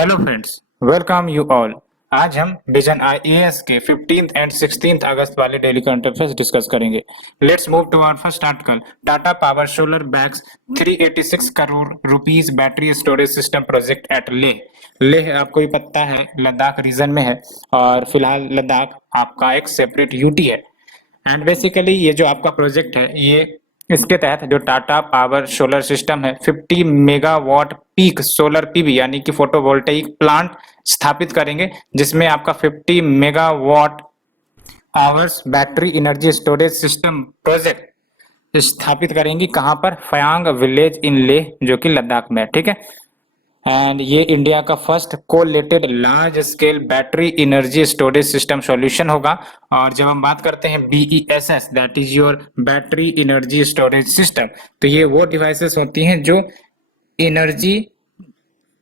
Hello friends, welcome you all. आज हम vision IAS के 15th एंड 16th अगस्त वाले डेली करंट अफेयर्स डिस्कस करेंगे। Let's move to our first article. Tata Power solar bags 386 crore rupees battery storage system project at Leh. Leh आपको भी पता है लद्दाख रीजन में है और फिलहाल लद्दाख आपका एक सेपरेट यूटी है। एंड बेसिकली ये जो आपका प्रोजेक्ट है ये इसके तहत जो टाटा पावर सोलर सिस्टम है 50 मेगावाट पीक सोलर पीवी यानी कि फोटोवोल्टेइक प्लांट स्थापित करेंगे, जिसमें आपका 50 megawatt hours battery energy storage system project स्थापित करेंगी। कहां पर? फयांग विलेज इन लेह, जो कि लद्दाख में है। ठीक है। एंड ये इंडिया का first colocated large scale battery energy storage system solution होगा। और जब हम बात करते हैं BESS, that is your battery energy storage system, तो ये वो डिवाइसेस होती हैं जो एनर्जी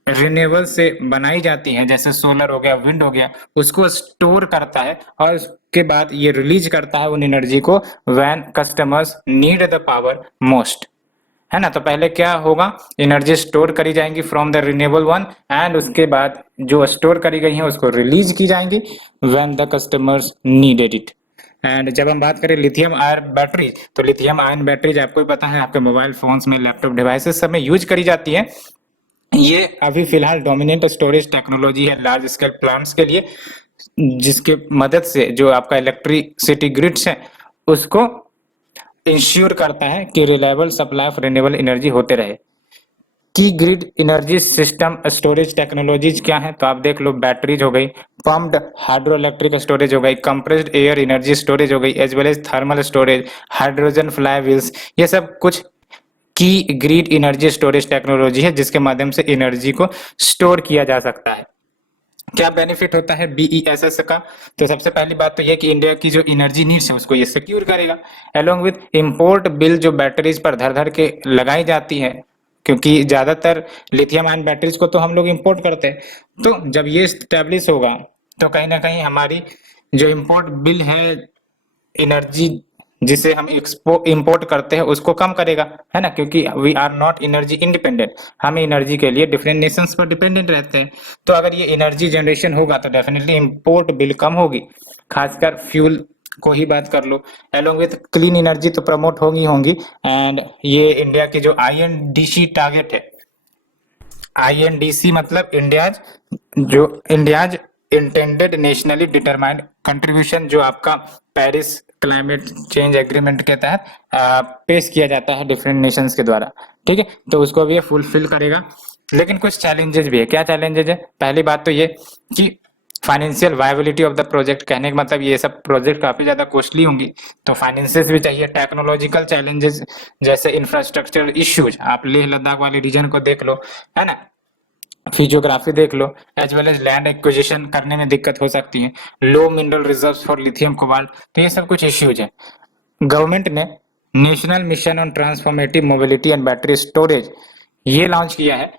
रिन्यूएबल से बनाई जाती हैं, जैसे सोलर हो गया, विंड हो गया, उसको स्टोर करता है और उसके बाद ये रिलीज करता है उन एनर्जी को when customers need the power most, है ना। तो पहले क्या होगा, एनर्जी स्टोर करी जाएंगी from the renewable one and उसके बाद जो स्टोर करी गई है उसको रिलीज की जाएंगी when the customers needed it. And जब हम बात करें लिथियम आयन बैटरीज, तो लिथियम आयन बैटरीज आपको भी पता है आपके मोबाइल फोन्स में, लैपटॉप डिवाइसेस सब में यूज करी जाती है। ये अभी फिलहाल डोमिनेंट स्टोरेज टेक्नोलॉजी है लार्ज स्केल प्लांट्स के लिए, जिसके मदद से जो आपका इलेक्ट्रिसिटी ग्रिड्स है उसको इंश्योर करता है कि reliable supply of renewable energy होते रहे। की grid energy system storage technologies क्या है? तो आप देख लो, बैटरीज हो गई, पम्प्ड हाइड्रो इलेक्ट्रिक स्टोरेज हो गई, कंप्रेस्ड एयर एनर्जी स्टोरेज हो गई, as well as thermal storage, hydrogen flywheels, ये सब कुछ की ग्रिड एनर्जी स्टोरेज टेक्नोलॉजी है जिसके माध्यम से एनर्जी को स्टोर किया जा सकता है। क्या बेनिफिट होता है BESS का? तो सबसे पहली बात तो यह कि इंडिया की जो एनर्जी नीड्स है उसको ये सिक्योर करेगा, अलोंग विथ इंपोर्ट बिल जो बैटरीज पर धर धर के लगाई जाती है, क्योंकि ज्यादातर लिथियम आयन बैटरीज को तो हम लोग इंपोर्ट करते हैं। तो जब ये स्टैब्लिश होगा तो कहीं ना कहीं हमारी जो इंपोर्ट बिल है एनर्जी जिसे हम इंपोर्ट करते हैं उसको कम करेगा, है ना, क्योंकि we are not energy independent, हम एनर्जी के लिए डिफरेंट नेशंस पर डिपेंडेंट रहते हैं। तो अगर ये एनर्जी जनरेशन होगा तो डेफिनेटली इंपोर्ट बिल कम होगी, खासकर फ्यूल को ही बात कर लो, एलोंग विथ क्लीन एनर्जी तो प्रमोट होंगी। एंड ये इंडिया की जो INDC टारगेट है, INDC मतलब India's intended nationally determined contribution, जो आपका पेरिस क्लाइमेट चेंज एग्रीमेंट के तहत पेश किया जाता है डिफरेंट नेशंस के द्वारा। ठीक है, तो उसको भी ये फुलफिल करेगा। लेकिन कुछ चैलेंजेस भी है। क्या चैलेंजेस है? पहली बात तो ये कि financial viability of the project, कहने का मतलब ये सब प्रोजेक्ट काफी ज्यादा कॉस्टली होंगी, तो फाइनेंसेस भी चाहिए। टेक्नोलॉजिकल चैलेंजेस जैसे इंफ्रास्ट्रक्चर इश्यूज, आप लेह लद्दाख वाले रीजन को देख लो, है ना, फिजियोग्राफी देख लो, as well as land acquisition करने में दिक्कत हो सकती है, low mineral reserves for lithium cobalt, तो ये सब कुछ इश्यूज है। गवर्नमेंट ने national mission on transformative mobility and battery storage ये लॉन्च किया है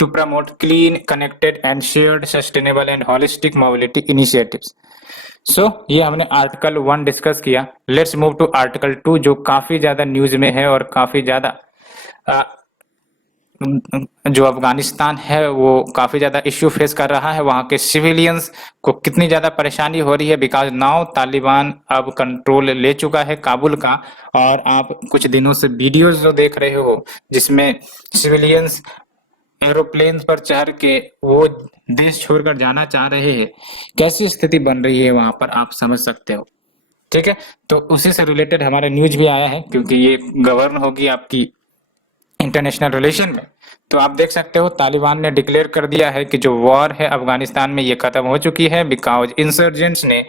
to promote clean connected and shared sustainable and holistic mobility initiatives. So ये हमने आर्टिकल 1 डिस्कस किया। लेट्स मूव टू आर्टिकल 2 जो काफी ज्यादा न्यूज में है और काफी ज्यादा जो अफगानिस्तान है वो काफी ज्यादा इश्यू फेस कर रहा है, वहां के सिविलियंस को कितनी ज्यादा परेशानी हो रही है, बिकॉज नाउ तालिबान अब कंट्रोल ले चुका है काबुल का। और आप कुछ दिनों से वीडियोस जो देख रहे हो जिसमें सिविलियंस एरोप्लेन पर चढ़ के वो देश छोड़कर जाना चाह रहे हैं, कैसी स्थिति बन रही है वहां पर आप समझ सकते हो। ठीक है, तो उसी से रिलेटेड हमारा न्यूज भी आया है, क्योंकि ये गवर्न होगी आपकी इंटरनेशनल रिलेशन में। तो आप देख सकते हो तालिबान ने डिक्लेयर कर दिया है कि जो वॉर है अफगानिस्तान में ये खत्म हो चुकी है, बिकॉज इंसर्जेंट्स ने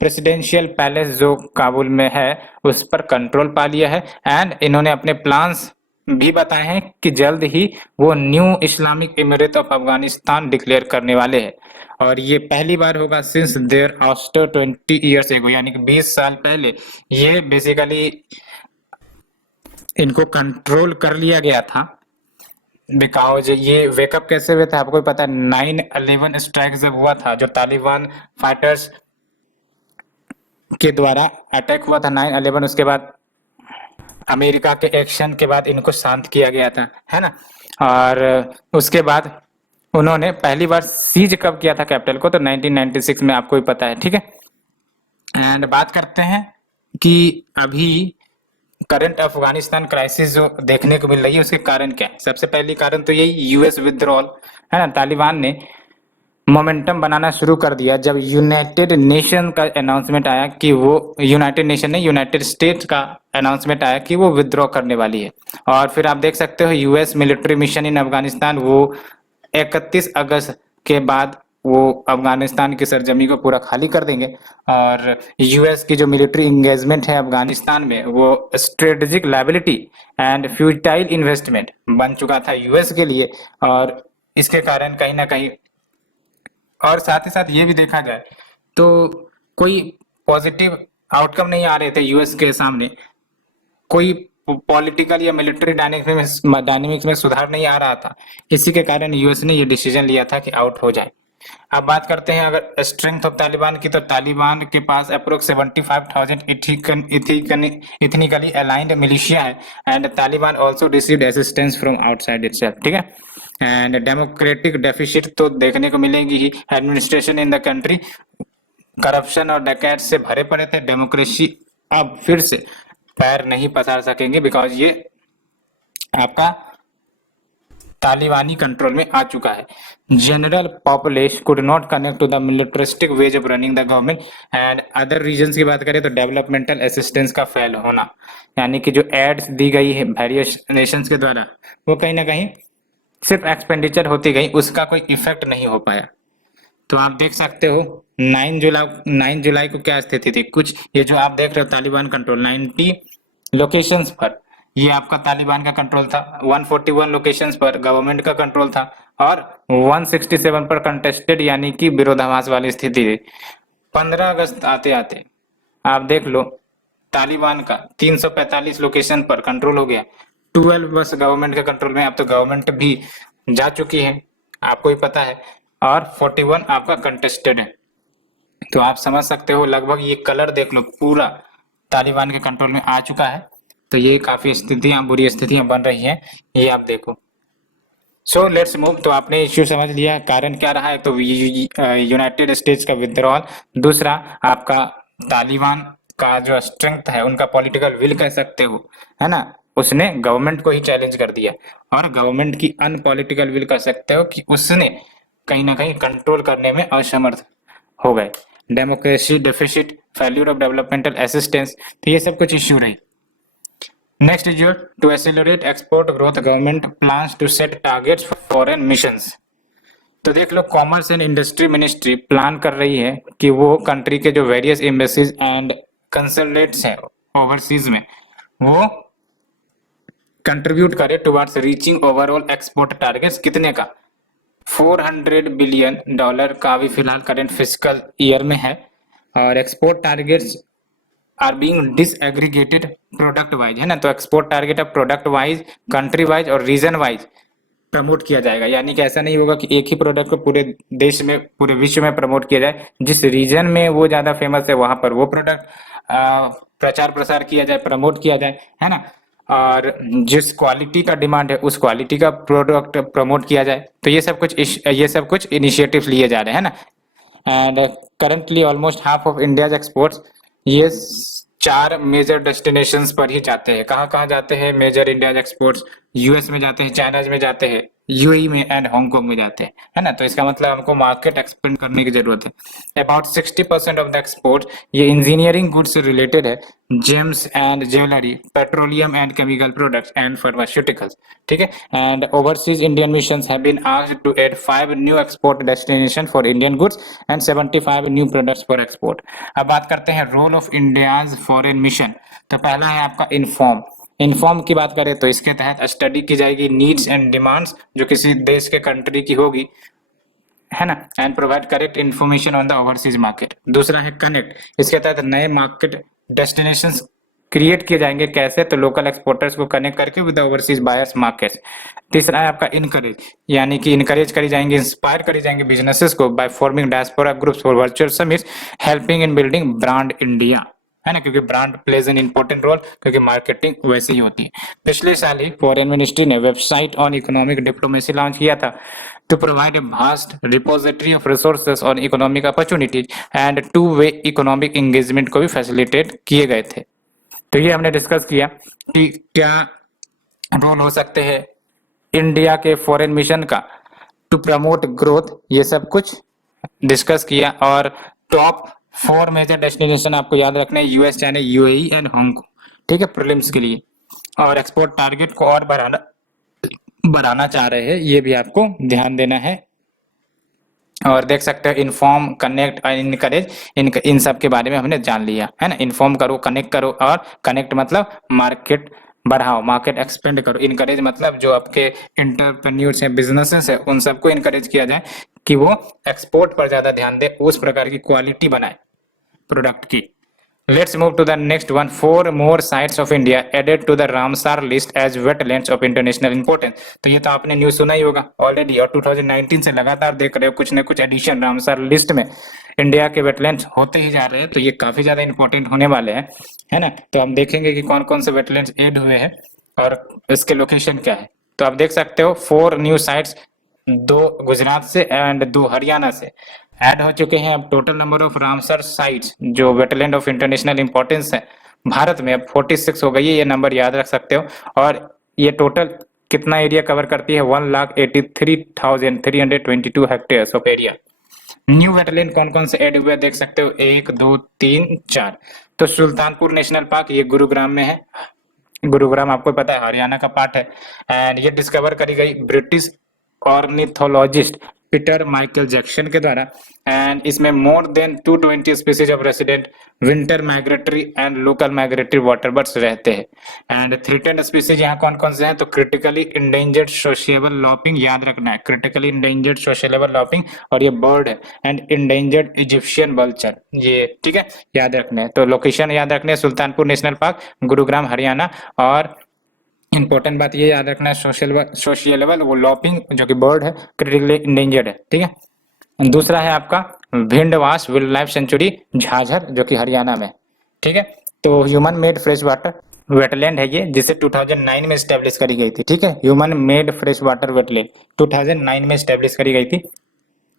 प्रेसिडेंशियल पैलेस जो काबुल में है उस पर कंट्रोल पा लिया है। एंड इन्होंने अपने प्लान्स भी बताए हैं कि जल्द ही वो new Islamic emirate of Afghanistan declare करने वाले हैं। और ये पहली बार होगा since there after 20 years ago, यानी कि 20 साल पहले ये बेसिकली इनको कंट्रोल कर लिया गया था। बिकॉज ये वेकअप कैसे हुए थे आपको पता है, 9/11 स्ट्राइक जब हुआ था, जो तालिबान फाइटर्स के द्वारा अटैक हुआ था 9/11, उसके बाद अमेरिका के एक्शन के बाद इनको शांत किया गया था, है ना। और उसके बाद उन्होंने पहली बार सीज कब किया था कैपिटल को, तो 1996 में, आपको भी पता है, ठीक है। एंड बात करते हैं कि अभी करंट अफगानिस्तान क्राइसिस जो देखने को मिल रही है उसके कारण क्या है। सबसे पहली कारण तो यही यूएस विथड्रॉल है ना। तालिबान ने मोमेंटम बनाना शुरू कर दिया जब यूनाइटेड नेशन का अनाउंसमेंट आया कि वो, यूनाइटेड नेशन नहीं, यूनाइटेड स्टेट्स का अनाउंसमेंट आया कि वो विथड्रॉ करने वाली है। और फिर आप देख सकते हो US military mission in Afghanistan, वो 31 अगस्त के बाद वो अफगानिस्तान की सरजमी को पूरा खाली कर देंगे। और यूएस की जो मिलिट्री इंगेजमेंट है अफगानिस्तान में वो strategic liability and futile investment बन चुका था यूएस के लिए। और इसके कारण कहीं ना कहीं, और साथ ही साथ ये भी देखा जाए तो कोई पॉजिटिव आउटकम नहीं आ रहे थे यूएस के सामने, कोई पॉलिटिकल या मिलिट्री डायनेमिक्स में सुधार नहीं आ रहा था। इसी के कारण यूएस ने ये डिसीजन लिया था कि आउट हो जाए। अब बात करते हैं अगर स्ट्रेंथ ऑफ तालिबान की, तो तालिबान के पास अप्रोक्स 75,000 इथनिकली अलाइंड मिलिशिया है and Taliban also received assistance from outside itself, ठीक है। एंड डेमोक्रेटिक डेफिसिट तो देखने को मिलेगी ही। Administration in the country corruption और डकैत से भरे पड़े थे। डेमोक्रेसी अब फिर से पैर नहीं पसार सकेंगे बिकॉज ये आपका तालिबानी कंट्रोल में आ चुका है। General population could not connect to the militaristic ways of running the government and other reasons की बात करें तो डेवलपमेंटल असिस्टेंस का फेल होना, यानी कि जो एड्स दी गई है वेरियस नेशंस के द्वारा वो कहीं ना कहीं सिर्फ एक्सपेंडिचर होती गई, उसका कोई इफेक्ट नहीं हो पाया। तो आप देख सकते हो 9 जुलाई को क्या स्थिति थी कुछ, ये जो आप देख रहे हो तालिबान कंट्रोल 90 लोकेशंस पर, ये आपका तालिबान का कंट्रोल था। 141 लोकेशंस पर गवर्नमेंट का कंट्रोल था और 167 पर कंटेस्टेड यानी कि विरोधाभास वाली स्थिति थी। 15 अगस्त आते आते आप देख लो तालिबान का 345 लोकेशन पर कंट्रोल हो गया। 12 बस गवर्नमेंट के कंट्रोल में, अब तो गवर्नमेंट भी जा चुकी है, आपको ही पता है। और 41 आपका कंटेस्टेड है। तो आप समझ सकते हो लगभग ये कलर देख लो पूरा तालिबान के कंट्रोल में आ चुका है। तो ये काफी स्थितियां, बुरी स्थितियां बन रही हैं, ये आप देखो। So let's move. तो आपने इश्यू समझ लिया, कारण क्या रहा है, तो यूनाइटेड स्टेट्स का विथड्रॉल, दूसरा आपका तालिबान का जो स्ट्रेंथ है, उनका पॉलिटिकल विल कह सकते हो, है ना, उसने गवर्नमेंट को ही चैलेंज कर दिया। और गवर्नमेंट की अनपॉलिटिकल विल कह सकते हो कि उसने कहीं ना कहीं कंट्रोल करने में असमर्थ हो गए। Democracy deficit, failure of developmental assistance, तो ये सब कुछ इश्यू रही। Next is your to accelerate export growth, government plans to set targets for foreign missions. तो देख लो commerce and industry ministry plan कर रही है कि वो कंट्री के जो वेरियस एम्बेसीज एंड कंसुलेट्स हैं ओवरसीज में, वो कंट्रीब्यूट करे towards reaching overall export targets. कितने का, $400 बिलियन का अभी फिलहाल करंट फिस्कल ईयर में है। और export targets are being disaggregated product wise, है ना। तो एक्सपोर्ट टारगेट अब प्रोडक्ट वाइज, कंट्री वाइज और रीजन वाइज प्रमोट किया जाएगा। यानी कि ऐसा नहीं होगा कि एक ही प्रोडक्ट को पूरे देश में, पूरे विश्व में प्रमोट किया जाए। जिस रीजन में वो ज्यादा फेमस है वहां पर वो प्रोडक्ट प्रचार प्रसार किया जाए, प्रमोट किया जाए, है ना। और जिस क्वालिटी का डिमांड है उस क्वालिटी का प्रोडक्ट प्रमोट किया जाए। तो ये सब कुछ इनिशिएटिव्स लिए जा रहे हैं ना। And currently almost half of India's exports ये 4 मेजर डेस्टिनेशंस पर ही जाते हैं। कहाँ कहाँ जाते हैं मेजर इंडियाज एक्सपोर्ट्स? यूएस में जाते हैं, चाइना में जाते हैं, यूएई में एंड हांगकांग में जाते हैं, है ना। तो इसका मतलब हमको मार्केट एक्सपेंड करने की जरूरत है। अबाउट 60% ऑफ द एक्सपोर्ट ये इंजीनियरिंग गुड्स से रिलेटेड है, gems and jewellery, petroleum and chemical products and pharmaceuticals, ठीक है। And overseas Indian missions have been asked to add 5 new export destination for Indian goods and 75 new products for export. अब बात करते हैं role of India's foreign mission. तो पहला है आपका इन्फॉर्म की बात करें तो इसके तहत स्टडी की जाएगी नीड्स एंड डिमांड्स जो किसी देश के कंट्री की होगी, है ना, and provide correct information on the overseas market. दूसरा है कनेक्ट, इसके तहत नए मार्केट डेस्टिनेशंस क्रिएट किए जाएंगे। कैसे? तो लोकल एक्सपोर्टर्स को कनेक्ट करके विद ओवरसीज बायर्स मार्केट्स। तीसरा है आपका इनकरेज, यानी कि इनकरेज करी जाएंगे, इंस्पायर करी जाएंगे बिजनेसेस को by forming diaspora groups for virtual summits helping in building brand India, है ना, क्योंकि brand plays an important role, क्योंकि मार्केटिंग वैसे ही होती है। पिछले साल ही फॉरेन मिनिस्ट्री ने website on economic diplomacy launch किया था to provide a vast repository of resources on economic opportunities and two-way economic engagement को भी facilitate किए गए थे। तो ये हमने डिस्कस किया कि क्या रोल हो सकते हैं इंडिया के फॉरेन मिशन का टू प्रमोट ग्रोथ, ये सब कुछ डिस्कस किया। और टॉप 4 मेजर डेस्टिनेशन आपको याद रखना है, US, China, UAE and Hong Kong, ठीक है, प्रीलिम्स के लिए। और एक्सपोर्ट टारगेट को और बढ़ाना चाह रहे हैं, ये भी आपको ध्यान देना है। और देख सकते हो इन्फॉर्म, कनेक्ट और इनकरेज, इन सब के बारे में हमने जान लिया है ना। इन्फॉर्म करो, कनेक्ट करो, और कनेक्ट मतलब मार्केट बढ़ाओ, मार्केट एक्सपेंड करो। इनकरेज मतलब जो आपके इंटरप्रेन्योर्स हैं, बिजनेसेस है, उन सबको इनकरेज किया जाए कि वो एक्सपोर्ट पर ज्यादा ध्यान दे, उस प्रकार की क्वालिटी बनाए प्रोडक्ट की। Let's move to the next one. 4 more sites of India added to the Ramsar list as wetlands of international importance. तो ये तो आपने न्यूज सुना ही होगा ऑलरेडी, और 2019 से लगातार देख रहे हो कुछ न कुछ एडिशन रामसार लिस्ट में इंडिया के वेटलैंड्स होते ही जा रहे हैं। तो ये काफी ज्यादा इंपॉर्टेंट होने वाले हैं, है ना। तो हम देखेंगे कि कौन कौन से वेटलैंड्स ऐड हुए हैं और इसके लोकेशन क्या है। तो आप देख सकते हो 4 न्यू साइट्स, 2 गुजरात से एंड 2 हरियाणा से ऐड हो चुके हैं। अब total number of Ramsar sites जो वेटलैंड ऑफ इंटरनेशनल इंपॉर्टेंस है भारत में, अब 46 हो गई है, ये नंबर याद रख सकते हो। और ये टोटल कितना एरिया कवर करती है, 1,83,322 hectares of area. New wetland कौन कौन से ऐड हुए देख सकते हो, 1 2 3 4। तो सुल्तानपुर नेशनल पार्क, ये गुरुग्राम में है। गुरुग्राम आपको पता है हरियाणा का पार्ट है। एंड ये डिस्कवर करी गई British ornithologist Peter Michael Jackson के द्वारा। एंड इसमें more than 220 species of resident winter migratory and local migratory water birds रहते हैं। एंड थ्रेटेंड स्पीसीज यहाँ कौन कौन से हैं, तो क्रिटिकली इंडेंजर्ड सोशिएबल लॉपिंग, याद रखना है, क्रिटिकली इंडेंजर्ड सोशिएबल लॉपिंग, और ये बर्ड है। एंड इंडेंजर्ड इजिप्शियन वल्चर, ये ठीक है, याद रखना है। तो लोकेशन याद रखना है, सुल्तानपुर नेशनल पार्क, गुरुग्राम, हरियाणा। और इंपॉर्टेंट बात ये याद रखना है, सोशियलेबल वो लॉपिंग जो कि बर्ड है, क्रिटिकली इंडेंजर्ड है, ठीक है। दूसरा है आपका Bhindawas wild life sanctuary Jhajhar, जो कि हरियाणा में, ठीक है। तो human made fresh water wetland है ये, जिसे 2009 में स्टैब्लिश करी गई थी, ठीक है। Human made fresh water wetland 2009 में स्टैब्लिश करी गई थी।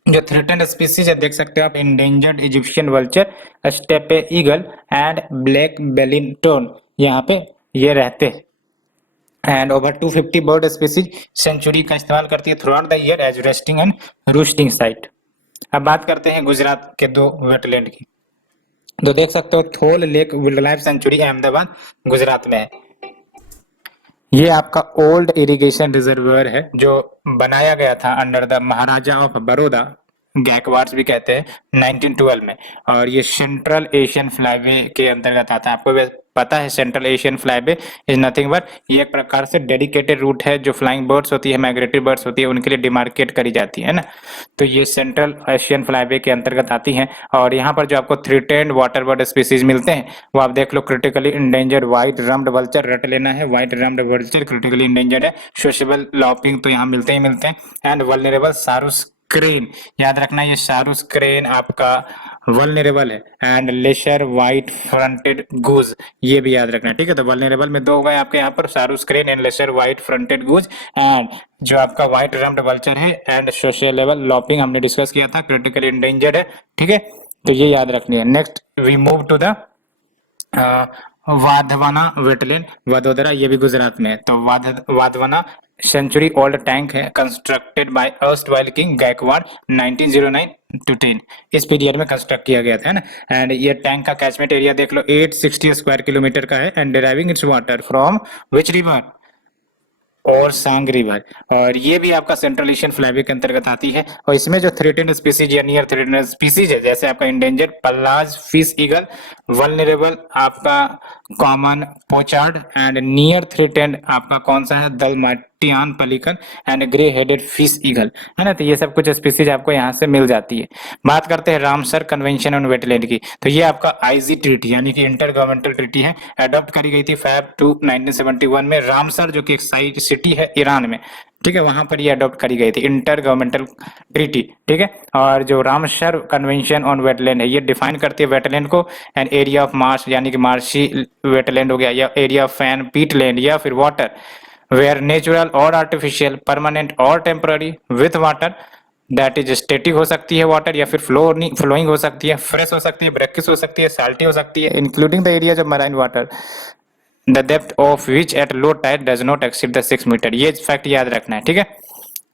जो थ्रेटेंड स्पीसीज है देख सकते हो आप, endangered Egyptian vulture, steppe eagle and black bellied tern, यहाँ पे ये रहते हैं। And over 250 bird species sanctuary का इस्तेमाल करती है throughout the year as resting and roosting site. अब बात करते हैं गुजरात के 2 वेटलैंड की। तो देख सकते हो Thol lake wildlife sanctuary Ahmedabad Gujarat में है। ये आपका ओल्ड इरिगेशन रिजर्वायर है जो बनाया गया था under the Maharaja of Baroda, Gaekwads भी कहते हैं, 1912 में। और ये सेंट्रल एशियन फ्लाईवे के अंतर्गत आता है। आपको पता है central Asian flyway is nothing but ये एक प्रकार से डेडिकेटेड रूट है जो फ्लाइंग बर्ड्स होती है, माइग्रेटरी बर्ड्स होती है, उनके लिए डिमार्केट करी जाती है ना। तो ये सेंट्रल एशियन फ्लाईवे के अंतर्गत आती है। और यहाँ पर जो आपको थ्रेटेंड वाटर बर्ड स्पीसीज मिलते हैं वो आप देख लो, critically endangered white rumped vulture, रट लेना है, white rumped vulture critically endangered है। सोशेबल लॉपिंग तो यहाँ मिलते ही मिलते हैं। एंड वल्नरेबल सारुस क्रेन, याद रखना ये सारुस क्रेन आपका वल्नरेबल है। एंड लेशर व्हाइट फ्रंटेड गूज, ये भी याद रखना, ठीक है। तो वल्नरेबल में 2 हो गए आपके यहाँ पर, sarus crane and lesser white fronted goose. And जो आपका व्हाइट रम्ड वल्चर है एंड सोशियलेबल लॉपिंग हमने डिस्कस किया था, क्रिटिकली इंडेंजर्ड है, ठीक है। तो ये याद रखनी है। Next we move to the Wadhwana wetland, Vadodara, ये भी गुजरात में है। तो वाधवाना सेंचुरी ओल्ड टैंक है, constructed by erstwhile king Gaekwad 1909 to 10, इस पीरियड में कंस्ट्रक्ट किया गया था, है ना। एंड ये टैंक का कैचमेंट एरिया देख लो 860 स्क्वायर किलोमीटर का है। And deriving it's water from which river, और सांग रिवर। और ये भी आपका सेंट्रल एशियन फ्लाईवे के अंतर्गत आती है। और इसमें जो थ्रेटेंड स्पीसीज या नियर थ्रेटेंड स्पीसीज है, जैसे आपका endangered Pallas's fish eagle, vulnerable आपका common pochard, and near threatened आपका कौन सा है, Dalmatian pelican and grey headed fish eagle, है ना। तो ये सब कुछ स्पीसीज आपको यहाँ से मिल जाती है। बात करते हैं रामसर कन्वेंशन ऑन वेटलैंड की। तो ये आपका आईजी ट्रीटी यानी कि इंटर गवर्नमेंटल ट्रीटी है, अडॉप्ट करी गई थी Feb 2 1971 में। रामसर जो कि एक साइट सिटी है ईरान में, ठीक है, वहां पर ये अडॉप्ट करी गई थी इंटर गवर्नमेंटल ट्रीटी, ठीक है। और जो रामसर कन्वेंशन ऑन वेटलैंड है ये डिफाइन करती है वेटलैंड को, एंड एरिया ऑफ मार्श यानी कि मार्शी वेटलैंड हो गया, या एरिया ऑफ फैन पीटलैंड, या फिर water where natural or artificial, permanent or temporary, with water that is static हो सकती है वाटर, या फिर फ्लोइंग हो सकती है, फ्रेश हो सकती है, ब्रैकिश हो सकती है, साल्टी हो सकती है, including the areas of marine water the depth of which at low tide does not exceed the 6 metre. ये फैक्ट याद रखना है, ठीक है।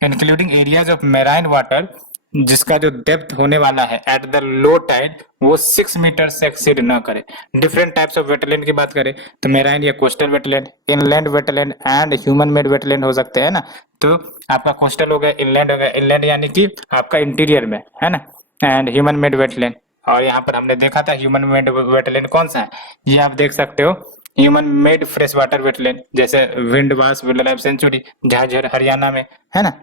Including areas of marine water, जिसका जो डेप्थ होने वाला है एट द लो टाइड वो 6 मीटर से एक्सीड ना करे। डिफरेंट टाइप्स ऑफ वेटलैंड की बात करें तो मैराइन या coastal wetland, inland wetland and human made wetland हो सकते हैं ना। तो आपका कोस्टल हो गया, इनलैंड हो गया, इनलैंड यानी कि आपका इंटीरियर में है ना, एंड ह्यूमन मेड वेटलैंड। और यहाँ पर हमने देखा था ह्यूमन मेड वेटलैंड कौन सा है, ये आप देख सकते हो, human made fresh water wetland, जैसे Bhindawas wildlife sanctuary Jhajjar Haryana में है ना।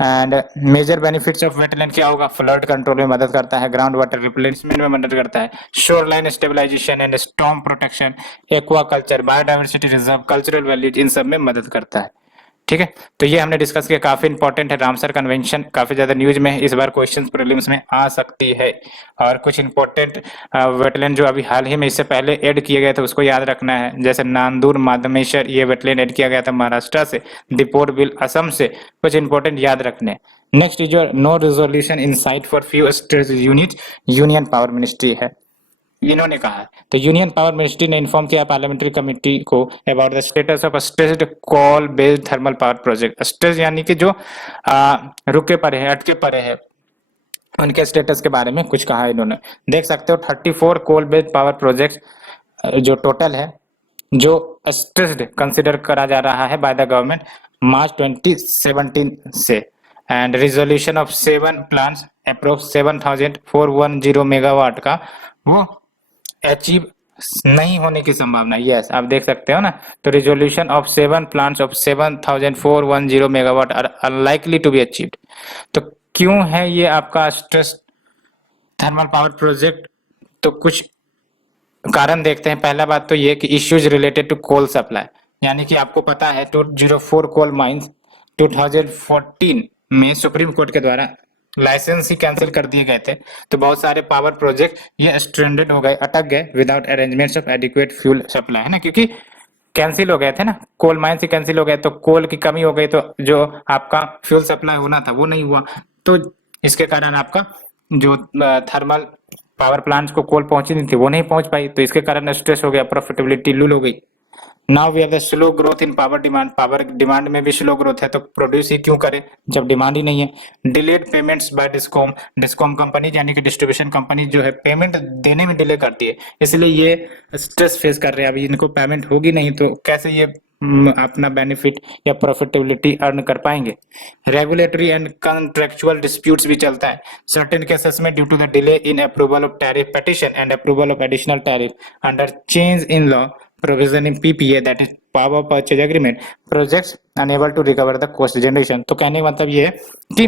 And major benefits of wetland क्या होगा, फ्लड कंट्रोल में मदद करता है, ग्राउंड वाटर रिप्लेसमेंट में मदद करता है, shore line stabilisation and storm protection, aquaculture, biodiversity reserve, cultural values, इन सब में मदद करता है, ठीक है। तो ये हमने डिस्कस किया, काफी इंपॉर्टेंट है। रामसर कन्वेंशन काफी ज्यादा न्यूज में है, इस बार क्वेश्चंस प्रीलिम्स में आ सकती है। और कुछ इंपॉर्टेंट वेटलैंड जो अभी हाल ही में इससे पहले ऐड किए गए थे उसको याद रखना है, जैसे नांदूर माधमेश्वर, ये वेटलैंड ऐड किया गया था महाराष्ट्र से, दीपोर बिल असम से, कुछ इंपॉर्टेंट याद रखने। Next is your no resolution in sight for few state unit, union power ministry है, इन्होंने कहा है। तो यूनियन पावर मिनिस्ट्री ने इन्फॉर्म किया पार्लियामेंट्री कमेटी को about the status of stressed coal based thermal power project. Stress यानी कि जो रुके पड़े हैं, अटके पड़े हैं, उनके स्टेटस के बारे में कुछ कहा इन्होंने। देख सकते हो 34 कोल बेस्ड पावर प्रोजेक्ट जो टोटल है, जो स्ट्रेस्ड कंसिडर करा जा रहा है बाय द गवर्नमेंट मार्च 2017 से, and resolution of 7 plants approx 7410 megawatt का वो अचीव नहीं होने की संभावना, यस आप देख सकते हो ना। तो resolution of 7 plants of 7410 megawatt are unlikely to be achieved. तो क्यों है ये आपका स्ट्रेस थर्मल पावर प्रोजेक्ट, तो कुछ कारण देखते हैं। पहला बात तो ये कि issues related to coal supply, यानी कि आपको पता है 204 कोल माइंस 2014 में सुप्रीम कोर्ट के द्वारा लाइसेंस ही कैंसिल कर दिए गए थे। तो बहुत सारे पावर प्रोजेक्ट ये स्ट्रेंडेड हो गए, अटक गए without arrangements of adequate fuel supply, है ना, क्योंकि कैंसिल हो गए थे ना, कोल माइंस ही कैंसिल हो गए, तो कोल की कमी हो गई, तो जो आपका फ्यूल सप्लाई होना था वो नहीं हुआ। तो इसके कारण आपका जो थर्मल पावर प्लांट्स को कोल पहुंची नहीं थी वो नहीं पहुंच पाई, तो इसके कारण स्ट्रेस हो गया, प्रॉफिटेबिलिटी लूल हो गई। Now we have the slow growth in power demand, power demand में भी स्लो ग्रोथ है, तो प्रोड्यूस ही क्यों करे जब डिमांड ही नहीं है। Delayed payments by discom, discom company यानी कि डिस्ट्रीब्यूशन कंपनी जो है पेमेंट देने में डिले करती है, इसलिए ये स्ट्रेस फेस कर रहे हैं। अभी इनको पेमेंट होगी नहीं तो कैसे ये अपना बेनिफिट या प्रॉफिटेबिलिटी अर्न कर पाएंगे। रेगुलेटरी एंड कॉन्ट्रेक्चुअल डिस्प्यूट्स भी चलता है सर्टेन केसेस में due to the delay in approval of tariff petition and approval of additional tariff under change in law provision in PPA, that is power purchase agreement, projects unable to recover the cost generation। तो कहने का मतलब ये है कि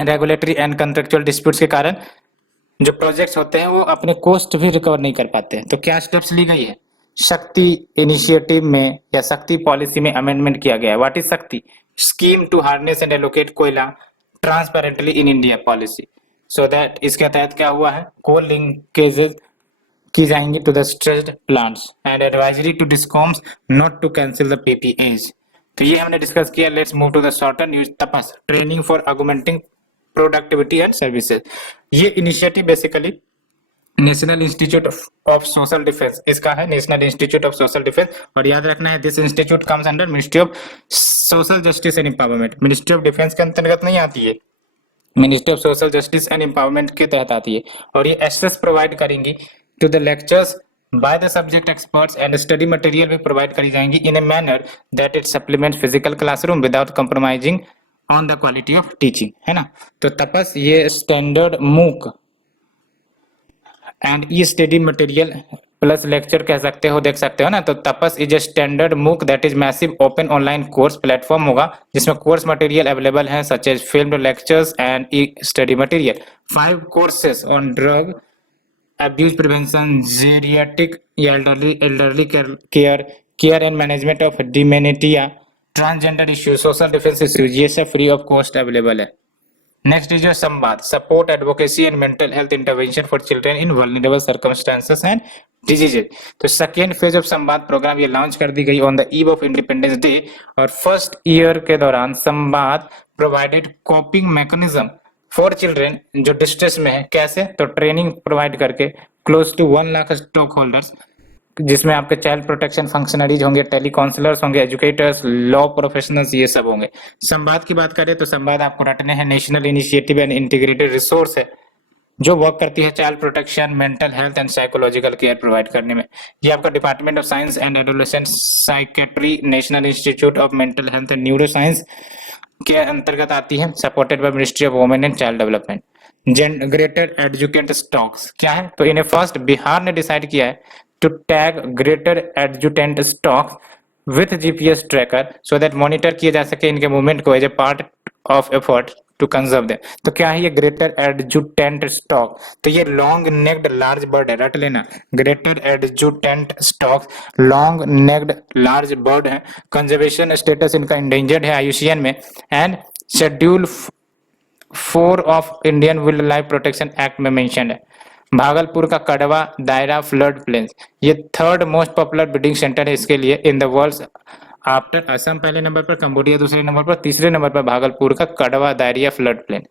regulatory and contractual disputes के कारण जो प्रोजेक्ट्स होते हैं वो अपने कोस्ट भी रिकवर नहीं कर पाते हैं। तो क्या स्टेप्स ली गई है, शक्ति इनिशिएटिव में या शक्ति पॉलिसी में अमेंडमेंट किया गया है। What is Shakti, scheme to harness and allocate Koyla transparently in India policy, so that इसके तहत क्या हुआ है, कोल लिंकेजेस की जाएंगी to the stressed plants and advisory to discoms not to cancel the PPAs. तो ये हमने डिस्कस किया। Let's move to the shorter news. Tapas training for augmenting productivity and services, ये initiative basically national institute of social defence, इसका है national institute of social defence. और याद रखना है this institute comes under ministry of social justice and empowerment, ministry of defence के अंतर्गत नहीं आती है, ministry of social justice and empowerment के तहत आती है। और ये एक्सेस प्रोवाइड करेंगी to the lectures by the subject experts and study material भी provide करी जाएंगी in a manner that it supplements physical classroom without compromising on the quality of teaching, है ना। तो तपस ये standard MOOC and e study material plus lecture कह सकते हो, देख सकते हो ना। तो TAPAS is a standard MOOC that is massive open online course platform होगा जिसमें कोर्स मटेरियल अवेलेबल है such as film lectures and e study material. 5 courses on drug abuse prevention, geriatric elderly care and management of dementia, transgender issues, social defense issues, ये सब free of cost available है। Next is Samvad, support advocacy and mental health intervention for children in vulnerable circumstances and diseases. तो second phase of Samvad programme ये launch कर दी गई on the eve of Independence Day, और first year के दौरान Samvad provided coping mechanism for children जो distress में है। कैसे? तो ट्रेनिंग प्रोवाइड करके close to 1 lakh stakeholders, जिसमें आपके चाइल्ड प्रोटेक्शन फंक्शनरीज होंगे, टेली काउंसलर्स होंगे, एजुकेटर्स, लॉ प्रोफेशनल्स, ये सब होंगे। संवाद की बात करें तो संवाद आपको रटने हैं national initiative and integrated resource है जो वर्क करती है child protection, mental health and psychological care provide करने में। ये आपका department of science and adolescent psychiatry, national institute of mental health and neuro science के अंतर्गत आती है, supported by ministry of women and child development. Greater educate stocks क्या है? तो इन्हें फर्स्ट बिहार ने डिसाइड किया है to tag greater adjutant storks with GPS tracker so that monitor किए जा सके इनके मूवमेंट को as a part of effort to conserve them. तो क्या है ये ग्रेटर एडजुटेंट स्टॉक? तो ये लॉन्ग नेक्ड लार्ज बर्ड है, रट लेना। Greater adjutant stork long necked large bird है, कंजर्वेशन स्टेटस इनका इंडेंजर्ड है आईयूसीएन में, and schedule 4 of Indian wildlife protection act में मेंशन है। भागलपुर का कड़वा दायरा फ्लड प्लेन्स, ये third most popular breeding centre है इसके लिए in the world, after Assam पहले नंबर पर, कंबोडिया दूसरे नंबर पर, तीसरे नंबर पर भागलपुर का Kadwa Diara flood plain.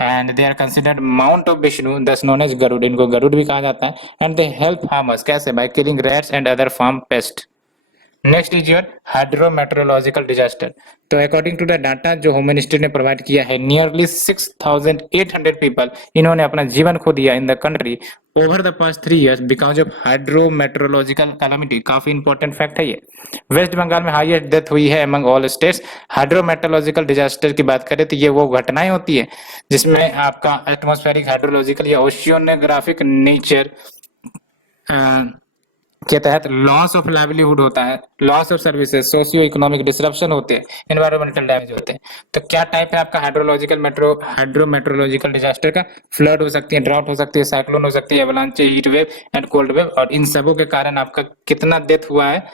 And they are considered mount of Vishnu, thus known as Garuda, इनको गरुड़ भी कहा जाता है। एंड दे हेल्प फार्मर्स, कैसे? By killing rats and other farm pest. Next is your hydrometeorological disaster. तो अकॉर्डिंग टू द डाटा जो home ministry ने provide किया है, नियरली 6,800 पीपल इन्होंने अपना जीवन खो दिया इन the country over the past 3 years because of hydrometeorological calamity. काफी इंपॉर्टेंट फैक्ट है ये। वेस्ट बंगाल में हाईएस्ट डेथ हुई है among all states. Hydrometeorological disaster की बात करें तो ये वो घटनाएं होती है जिसमें आपका एटमॉस्फेरिक हाइड्रोलॉजिकल या ओशियोनोग्राफिक नेचर के तहत लॉस ऑफ लाइवलीहुड होता है, loss of services, socio economic disruption होते हैं, एनवायरमेंटल डैमेज होते हैं। तो क्या टाइप है आपका हाइड्रोमेट्रोलॉजिकल डिजास्टर का? फ्लड हो सकती है, ड्राउट हो सकती है, साइक्लोन हो सकती है, avalanche, heat wave and cold wave, और इन सबों के कारण आपका कितना डेथ हुआ है?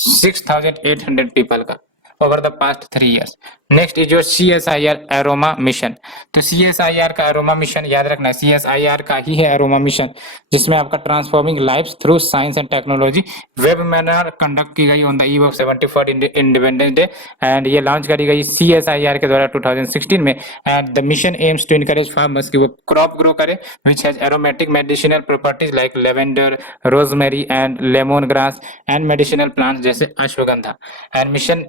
6,800 पीपल का over the past 3 years. Next is your CSIR Aroma mission. तो CSIR का Aroma mission याद रखना, CSIR का ही है Aroma mission, जिसमें आपका transforming lives through science and technology webinar conduct की गई on the eve of 74th Independence Day, and ये लॉन्च करी गई CSIR के द्वारा 2016 में। And the mission aims to encourage farmers कि वो क्रॉप ग्रो करे which has aromatic medicinal properties like lavender, rosemary and lemongrass and medicinal plants जैसे अश्वगंधा। एंड मिशन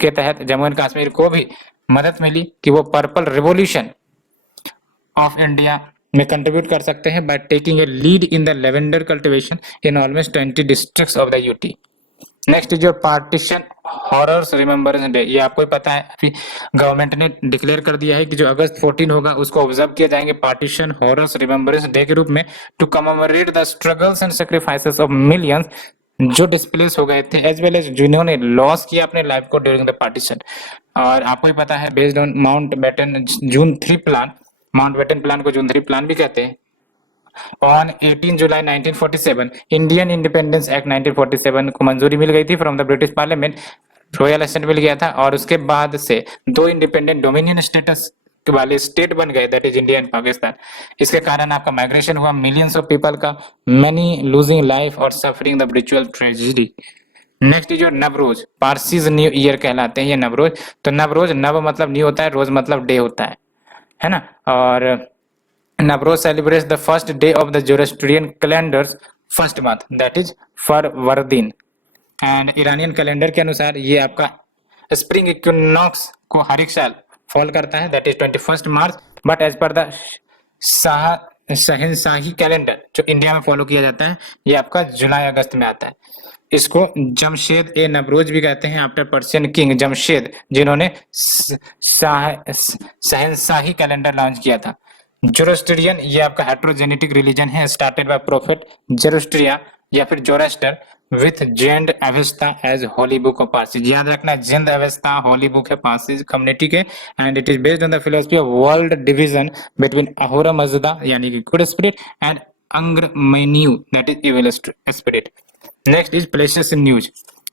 के तहत जम्मू एंड कश्मीर को भी मदद मिली कि वो पर्पल रिवॉल्यूशन ऑफ इंडिया में कंट्रीब्यूट कर सकते हैं by taking a lead in the lavender cultivation in almost 20 districts of the UT. Next is your partition horrors remembrance day. ये आपको ही पता है, अभी गवर्नमेंट ने डिक्लेयर कर दिया है कि जो अगस्त 14 होगा उसको ऑब्जर्व किया जाएंगे पार्टीशन हॉरर्स रिमेम्बरेंस डे के रूप में, to commemorate the struggles and sacrifices of millions जो डिस्प्लेस हो गए थे, एज वेल एज जिन्होंने लॉस किया अपने लाइफ को ड्यूरिंग द पार्टीशन। और आपको ही पता है, based on Mountbatten June 3 plan, Mountbatten plan को जून 3 प्लान भी कहते हैं, on 18 July 1947 Indian independence act 1947 को मंजूरी मिल गई थी from the British parliament, royal assent मिल गया था, और उसके बाद से 2 इंडिपेंडेंट डोमिनियन स्टेटस वाले स्टेट बन गए, that is India and Pakistan. इसके कारण आपका माइग्रेशन हुआ मिलियंस ऑफ पीपल का, मेनी लूजिंग लाइफ और suffering the brutal tragedy. Next is your Navroz, Parsis new year कहलाते हैं ये नवरोज। तो नवरोज, नव मतलब न्यू होता है, रोज मतलब डे होता है ना। और Navroz celebrates the first day of the Zoroastrian calendar's first month, that is Farvardin. And Iranian calendar के अनुसार ये आपका स्प्रिंग इक्विनॉक्स को हर एक साल फॉल करता है, that is 21 March, but as per the Shahenshahi calendar जो इंडिया में फॉलो किया जाता है ये आपका जुलाई अगस्त में आता है। इसको जमशेद ए नवरोज भी कहते हैं, आफ्टर पर्शियन किंग जमशेद, जिन्होंने शहनशाही कैलेंडर लॉन्च किया था। जोरोस्ट्रियन ये आपका हेट्रोजेनेटिक रिलीजन है, स्टार्टेड बाय प्रोफेट जोरोस्ट्रिया या फिर Zoroaster with Zend Avesta as holy book of Parsis. याद रखना, जेंद अवेस्ता होली बुक है पार्सीज कम्युनिटी के, and it is based on the philosophy of world division between Ahura Mazda यानी कि good spirit and Angra Mainyu that is evil spirit. Next is places in news.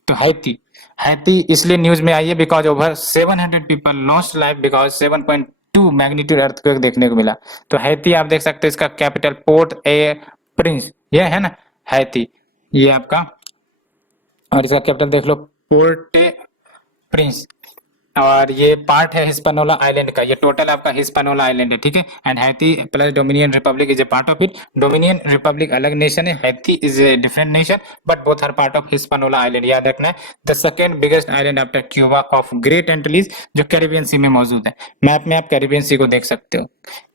तो Haiti इसलिए news में आई है because over 700 people lost life because 7.2 magnitude earthquake देखने को मिला। तो हैती आप देख सकते हैं, इसका कैपिटल पोर्ट ए प्रिंस ये है ना हैती, ये आपका, और इसका कैपिटल देख लो पोर्टे प्रिंस, और ये पार्ट है हिस्पैनोला आइलैंड का, ये टोटल आपका हिस्पैनोला आइलैंड है, ठीक है। And Haiti plus Dominion Republic is a part of it. Dominion Republic अलग नेशन है, Haiti is a different nation, but both are part of Hispaniola island, याद रखना है। The second biggest island after Cuba of great Antilles, जो Caribbean सी में मौजूद है। Map में आप कैरिबियन सी को देख सकते हो,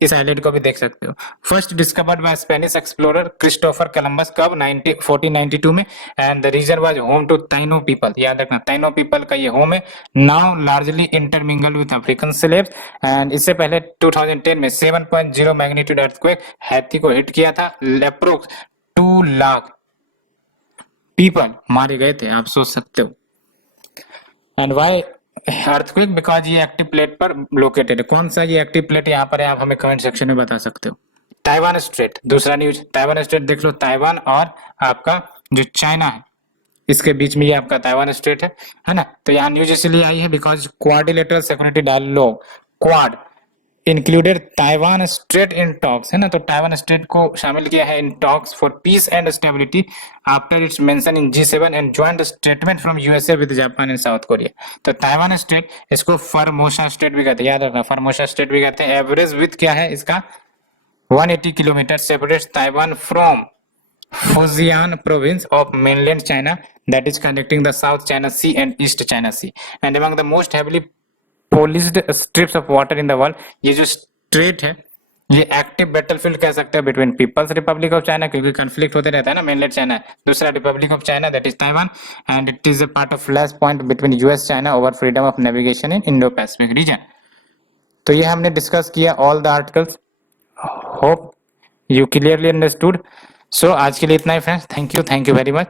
इस आइलैंड को भी देख सकते हो। First discovered by Spanish explorer Christopher Columbus कब 1492 में, and the region was home to Taino people, याद रखना ताइनो पीपल का ये होम है। Now largely intermingled with African slaves, and इससे पहले 2010 में 7.0 मैग्नीट्यूड अर्थक्वेक हैती को हिट किया था। अप्रोक्स 2 लाख पीपल मारे गए थे, आप सोच सकते हो। एंड वाई अर्थक्वेक, बिकॉज ये एक्टिव प्लेट पर लोकेटेड है। कौन सा ये एक्टिव प्लेट यहाँ पर है, आप हमें कमेंट सेक्शन में बता सकते हो। ताइवान स्ट्रेट, दूसरा न्यूज, ताइवान स्ट्रेट देख लो, ताइवान और आपका जो चाइना है इसके बीच में ये आपका ताइवान स्ट्रेट है ना। तो यहाँ न्यूज इसलिए आई है because Quadrilateral Security Dialogue Quad included Taiwan Strait in talks, है ना। तो ताइवान स्ट्रेट को शामिल किया है in talks for peace and stability after its mention in G7 and joint statement from USA with Japan and South Korea. तो Taiwan Strait, इसको Formosa Strait भी कहते हैं, याद रखना फॉर्मोसा स्ट्रेट भी कहते हैं। एवरेज विथ क्या है इसका 180 kilometre, separates Taiwan from Fujian province of mainland China that is connecting the South China Sea and East China Sea, and among the most heavily policed strips of water in the world। ये जो straight है ये active battlefield कह सकते हैं between People's Republic of China, क्योंकि conflict होते रहता है ना, मेनलैंड चाइना, दूसरा Republic of China that is Taiwan, and it is a part of flash point between US China over freedom of navigation in Indo Pacific region. तो ये हमने discuss किया all the articles, hope you clearly understood. So आज के लिए इतना ही friends, thank you very much.